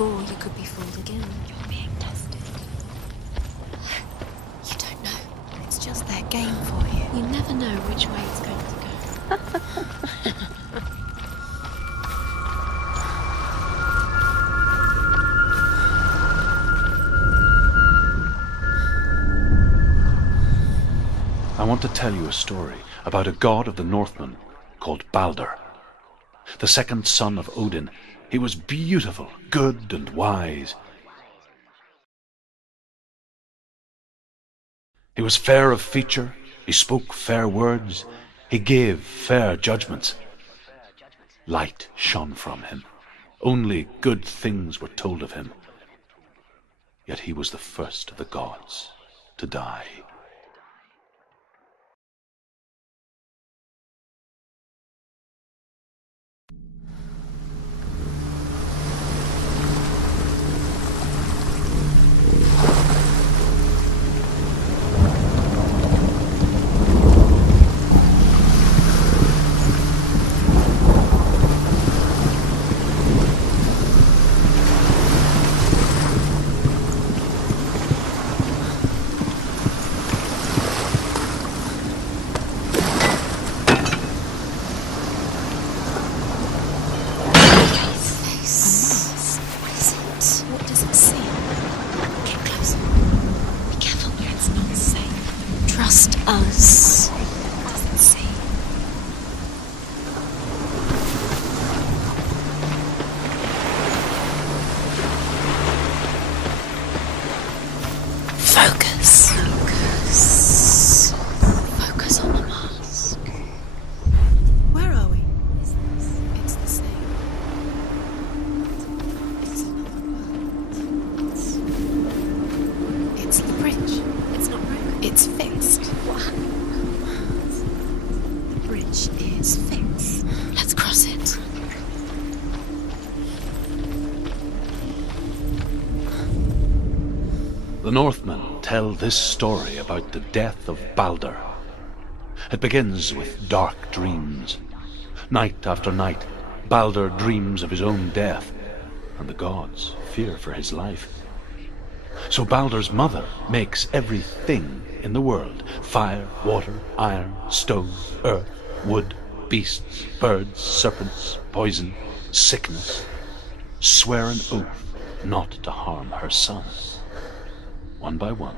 before, you could be fooled again. You're being tested. You don't know. It's just their game for you. You never know which way it's going to go. I want to tell you a story about a god of the Northmen called Balder. The second son of Odin, he was beautiful, good and wise. He was fair of feature, he spoke fair words, he gave fair judgments. Light shone from him. Only good things were told of him. Yet he was the first of the gods to die. The Northmen tell this story about the death of Balder. It begins with dark dreams. Night after night, Balder dreams of his own death, and the gods fear for his life. So Balder's mother makes everything in the world: fire, water, iron, stone, earth, wood, beasts, birds, serpents, poison, sickness, swear an oath not to harm her son. One by one,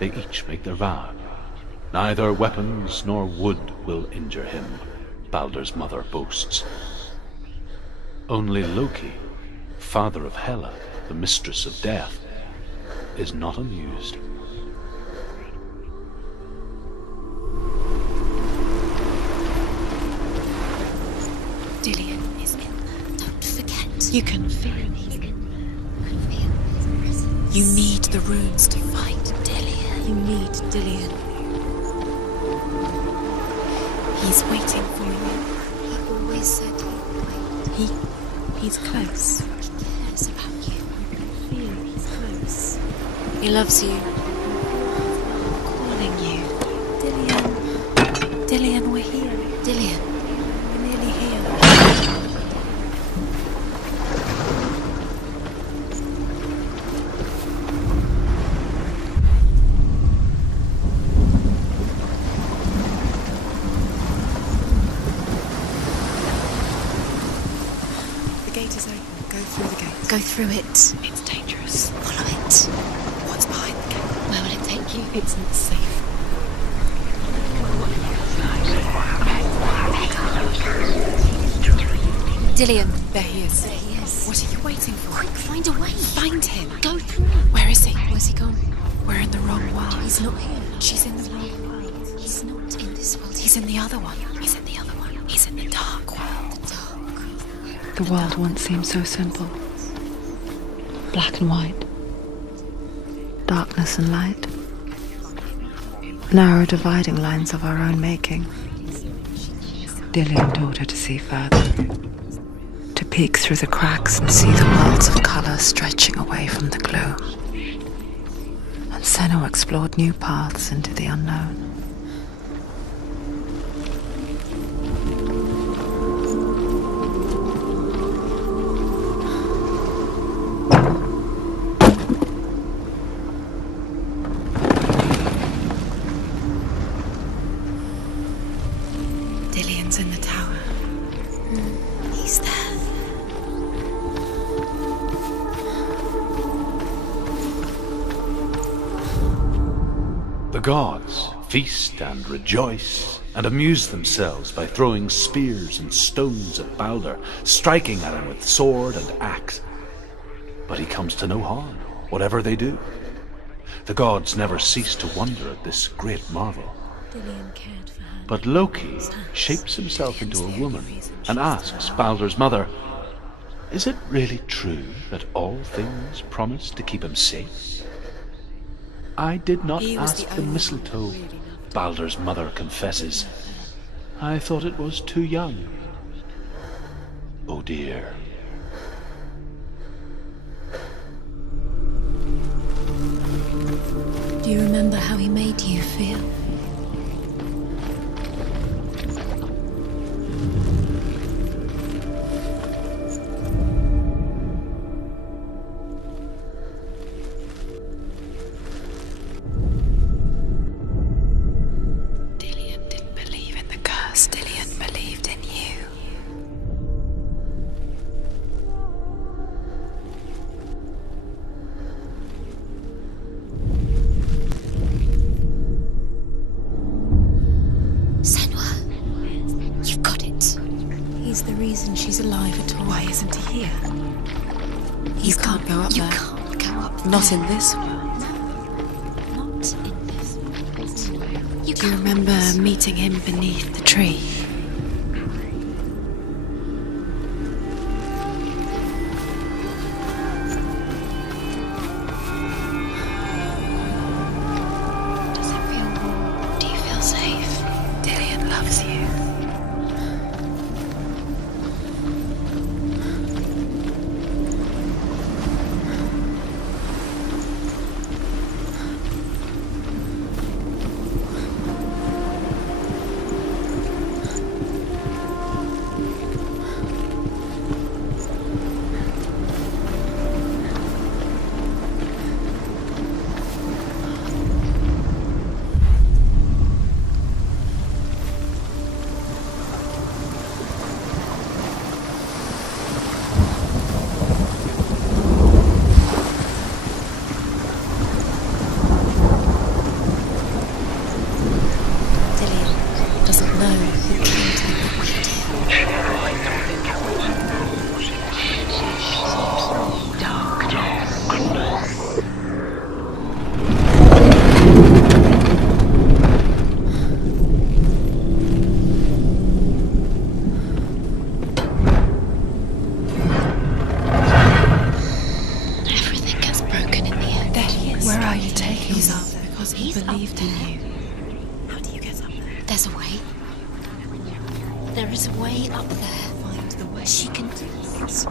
they each make their vow. Neither weapons nor wood will injure him, Balder's mother boasts. Only Loki, father of Hela, the mistress of death, is not amused. Dillion is in there. Don't forget. You can feel him. You need the runes to fight Dillion. You need Dillion. He's waiting for you. He always said he'd wait. He's close. He cares about you. You can feel he's close. He loves you. Calling you. Dillion. Dillion, we're here. Dillion. We're nearly here. Go through it. It's dangerous. Follow it. What's behind the gate? Where will it take you? It's not safe. Dillion. There he is. There he is. What are you waiting for? Quick, find a way. Find him. Go through. Where is he? Where's he gone? We're in the wrong world. He's not here. She's in the wrong world. He's not in this world. He's in the other one. He's in the other one. He's in the dark world. The dark. The world once seemed so simple. Black and white. Darkness and light. Narrow dividing lines of our own making. Dillion taught her to see further. To peek through the cracks and see the worlds of colour stretching away from the gloom. And Senua explored new paths into the unknown. The gods feast and rejoice and amuse themselves by throwing spears and stones at Balder, striking at him with sword and axe. But he comes to no harm, whatever they do. The gods never cease to wonder at this great marvel. But Loki shapes himself into a woman and asks Balder's mother, "Is it really true that all things promise to keep him safe?" "I did not ask the mistletoe," Balder's mother confesses. "I thought it was too young." Oh dear. Do you remember how he made you feel? Dillion didn't believe in the curse. Dillion believed in you. Senua, you've got it. He's the reason she's alive at all. Why isn't he here? You can't go up there. You can't go up there. Not in this world. Not in this world. Do you remember meeting him beneath the tree? Does it feel warm? Do you feel safe? Dillion loves you. Believed in you. How do you get up there? There's a way. There is a way up there. Find the way. She can do it.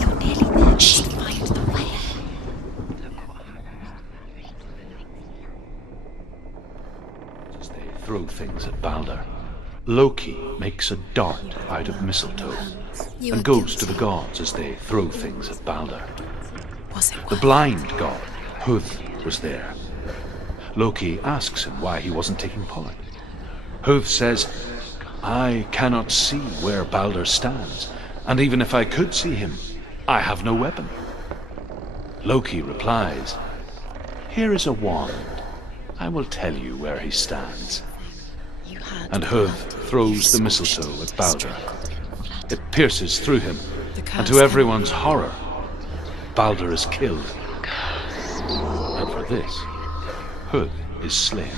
You're nearly there. She'll find the way. As they throw things at Balder, Loki makes a dart out of mistletoe and goes to the gods as they throw things at Balder. The blind god, Huth, was there. Loki asks him why he wasn't taking part. Huth says, "I cannot see where Balder stands, and even if I could see him, I have no weapon." Loki replies, "Here is a wand. I will tell you where he stands." And Huth throws the mistletoe at Balder. It pierces through him, and to everyone's horror, Balder is killed. And for this, Huth is slain.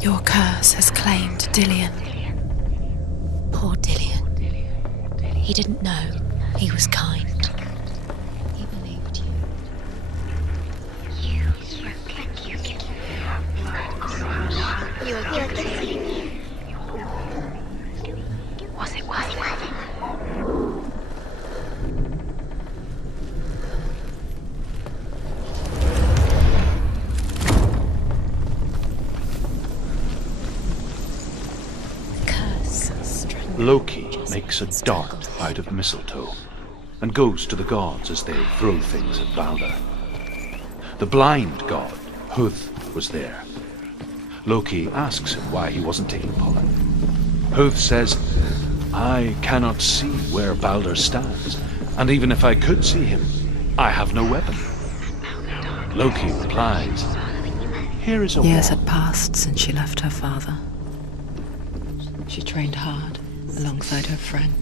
Your curse has claimed Dillion. Poor Dillion. He didn't know. He was kind. He believed you. You were good. Was it worth it? Loki makes a dart out of mistletoe and goes to the gods as they throw things at Balder. The blind god, Huth, was there. Loki asks him why he wasn't taking part. Hoth says, I cannot see where Balder stands, and even if I could see him, I have no weapon. Loki replies, here is a Years wand. had passed since she left her father. She trained hard alongside her friend,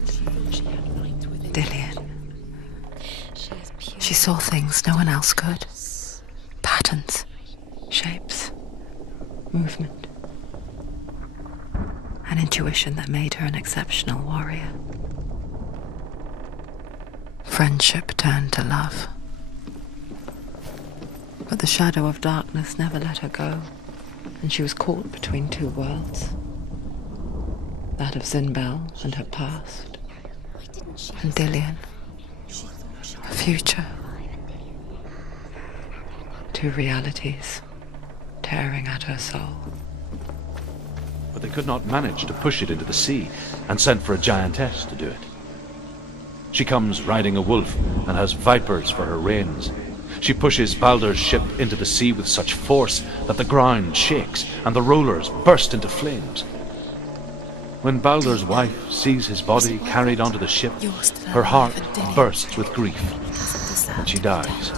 Dillian. She saw things no one else could. Patterns, shapes, movement. An intuition that made her an exceptional warrior. Friendship turned to love. But the shadow of darkness never let her go, and she was caught between two worlds. That of Zinbel and her past, and Dillian, her future. Two realities tearing at her soul. But they could not manage to push it into the sea, and sent for a giantess to do it. She comes riding a wolf and has vipers for her reins. She pushes Balder's ship into the sea with such force that the ground shakes and the rollers burst into flames. When Balder's wife sees his body carried onto the ship, her heart bursts with grief, and she dies.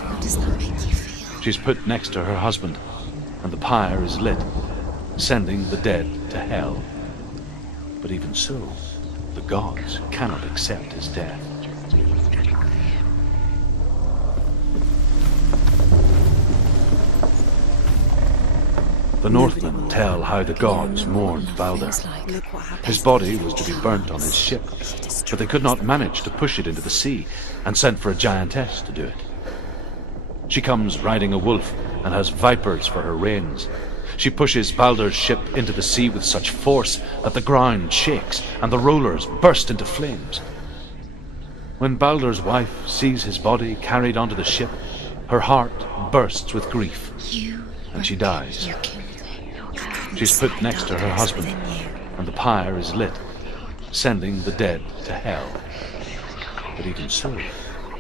She's put next to her husband, and the pyre is lit, sending the dead to hell. But even so, the gods cannot accept his death. The Northmen tell how the gods mourned Balder. His body was to be burnt on his ship, but they could not manage to push it into the sea, and sent for a giantess to do it. She comes riding a wolf and has vipers for her reins. She pushes Balder's ship into the sea with such force that the ground shakes and the rollers burst into flames. When Balder's wife sees his body carried onto the ship, her heart bursts with grief, and she dies. She's put next to her husband, and the pyre is lit, sending the dead to hell. But even so,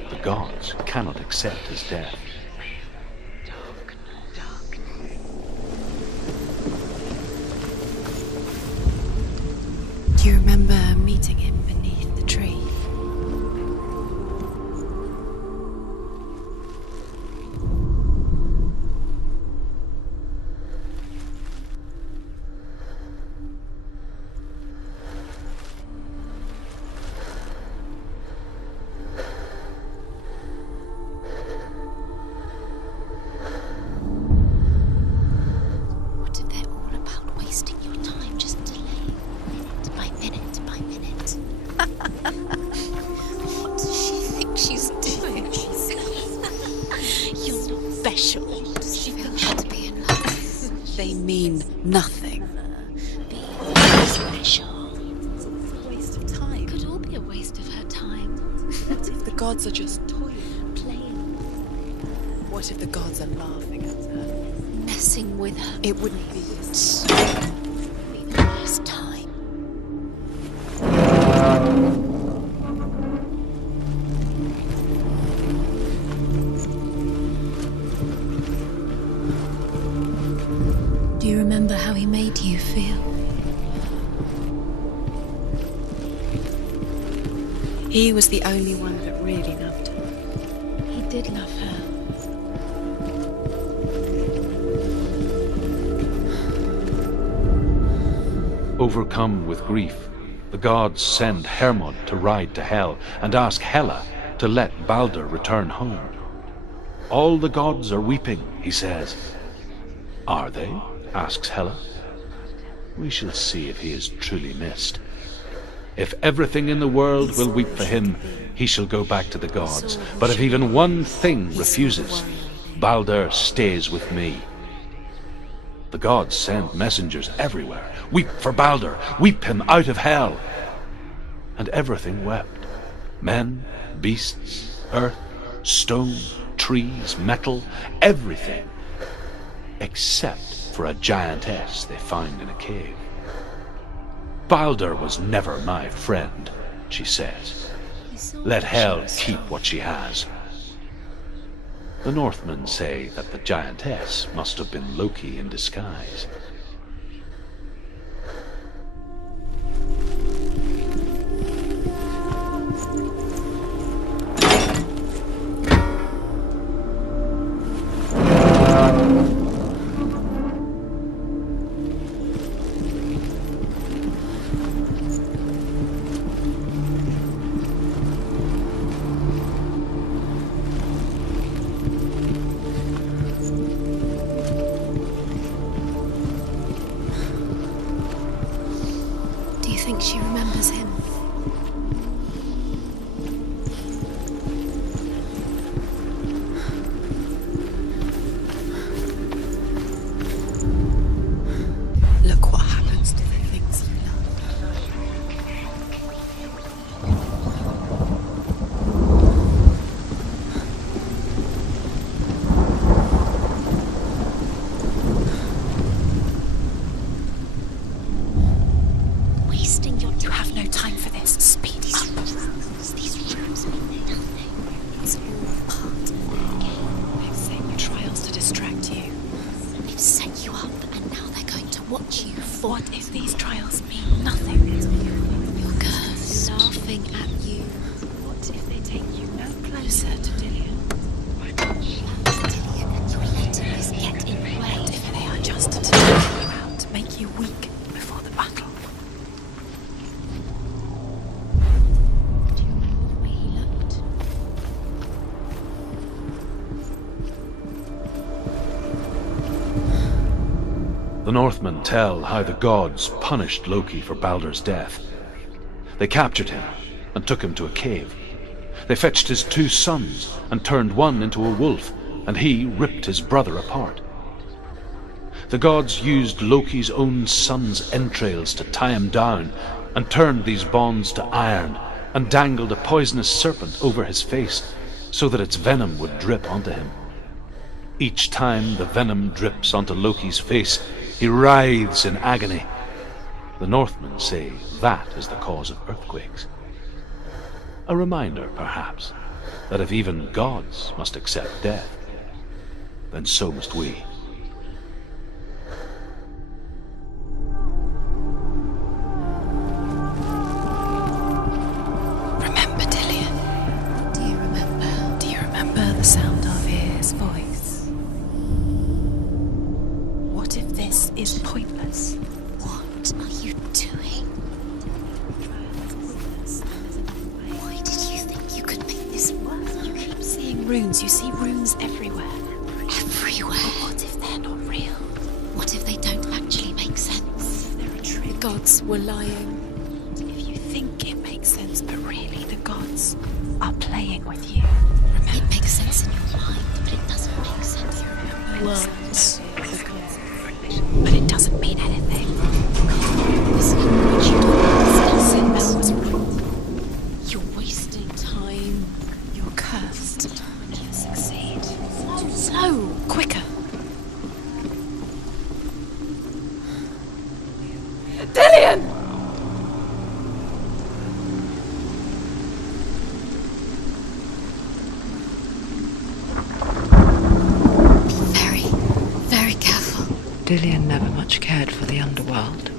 the gods cannot accept his death. Do you remember meeting him beneath the tree? What if they're all about wasting your time, just delaying minute by minute by minute? What does she think she's doing? You're not special. What does she think to be in love? They mean nothing. Being special. It's a waste of time. Could all be a waste of her time. What if the gods are just toying? Playing, What if the gods are laughing at her? messing with her. It wouldn't be as Be the last time. Do you remember how he made you feel? He was the only one that really loved her. He did love her. Overcome with grief, the gods send Hermod to ride to Hell and ask Hela to let Balder return home. All the gods are weeping, he says. Are they? Asks Hela. We shall see if he is truly missed. If everything in the world will weep for him, he shall go back to the gods. But if even one thing refuses, Balder stays with me. The gods send messengers everywhere. Weep for Balder, weep him out of hell. And everything wept. Men, beasts, earth, stone, trees, metal, everything. Except for a giantess they found in a cave. Balder was never my friend, she says. Let Hel keep what she has. The Northmen say that the giantess must have been Loki in disguise. distract you. They've set you up, and now they're going to watch you fall. What if these trials mean nothing? You're cursed. Laughing at you. What if they take you no closer to Dillian? Dillian, and you're letting this get in the way. What if they are just to take you out, to make you weak before the battle? Do you remember the way he looked? The Northmen tell how the gods punished Loki for Baldur's death. They captured him and took him to a cave. They fetched his 2 sons and turned one into a wolf, and he ripped his brother apart. The gods used Loki's own son's entrails to tie him down, and turned these bonds to iron, and dangled a poisonous serpent over his face, so that its venom would drip onto him. Each time the venom drips onto Loki's face, he writhes in agony. The Northmen say that is the cause of earthquakes. A reminder, perhaps, that if even gods must accept death, then so must we. Remember Dillian? What do you remember? Do you remember the sound of his voice? What if this is pointless? What are you doing? Why did you think you could make this work? You keep seeing runes. You see runes everywhere. Everywhere. But what if they're not real? What if they don't actually make sense? They're a trick. The gods were lying. If you think it makes sense, but really the gods are playing with you. It makes sense in your mind, but it doesn't make sense in your world. But it doesn't mean anything. Senua was right. You're wasting time. You're cursed. You succeed. Slow, quicker. Dillian! Very, very careful. Dillian never much cared for the underworld,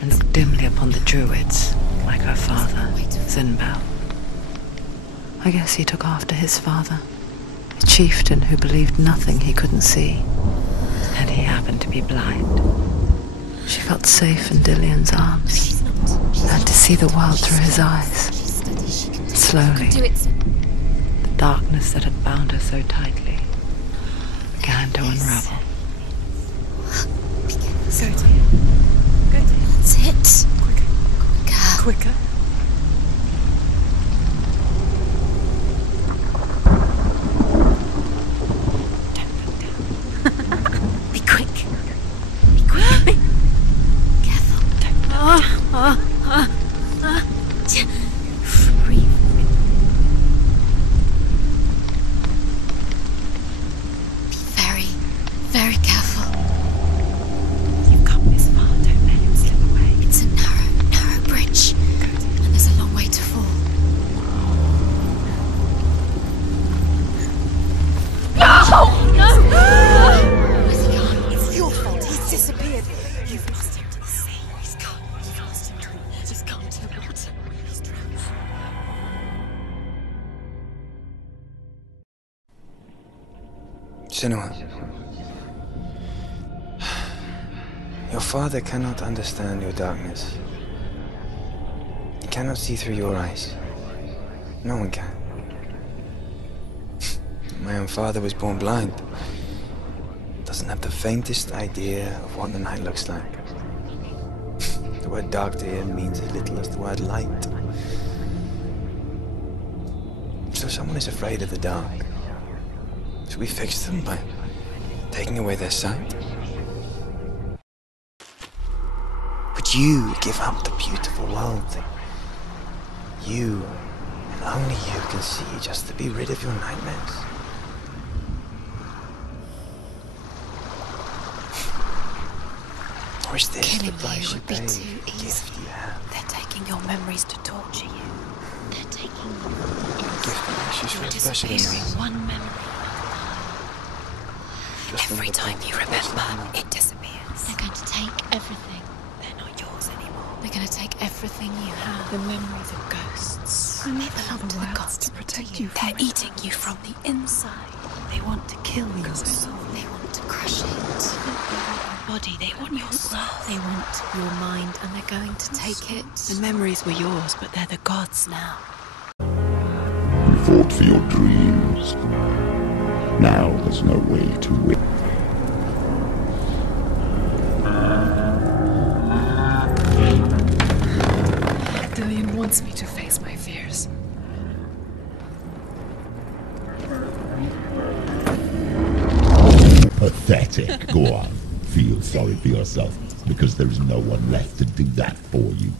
and looked dimly upon the druids, like her father, Zinbel. I guess he took after his father, a chieftain who believed nothing he couldn't see, and he happened to be blind. She felt safe in Dillian's arms, and to see the world through his eyes. Slowly, the darkness that had bound her so tightly began to unravel. Go to him. Go to him. That's it. Quicker. Quicker. Don't look down. Be quick. Be quick. Be Careful. Don't breathe. Be very, very careful. You've come this far. Don't let him slip away. It's a narrow bridge, and there's a long way to fall. Where's he gone? It's your fault. He's disappeared. You've lost him to the sea. He's gone. You've lost him to the He's gone to the water. He's drowned. Senua, your father cannot understand your darkness. He cannot see through your eyes. No one can. My own father was born blind. Doesn't have the faintest idea of what the night looks like. The word dark to him means as little as the word light. So someone is afraid of the dark. Should we fix them by taking away their sight? Would you give up the beautiful world that you, and only you, can see just to be rid of your nightmares? Or is this Killing the price you you would be pay too for the easy. gift you have? They're taking your memories to torture you. They're taking A gift that makes you feel special Disappearing enough. one memory. Every time you remember, it disappears. They're going to take everything. They're not yours anymore. They're going to take everything you have. The memories of ghosts. They belong to the gods to protect to you. They're eating you from the inside. They want to kill your soul. They want to crush it. Your body. They want your soul. They want your mind, and they're going to take it. The memories were yours, but they're the gods now. You fought for your dreams. Now there's no way to win. Dillian wants me to face my fears. Pathetic. Go on. Feel sorry for yourself, because there is no one left to do that for you.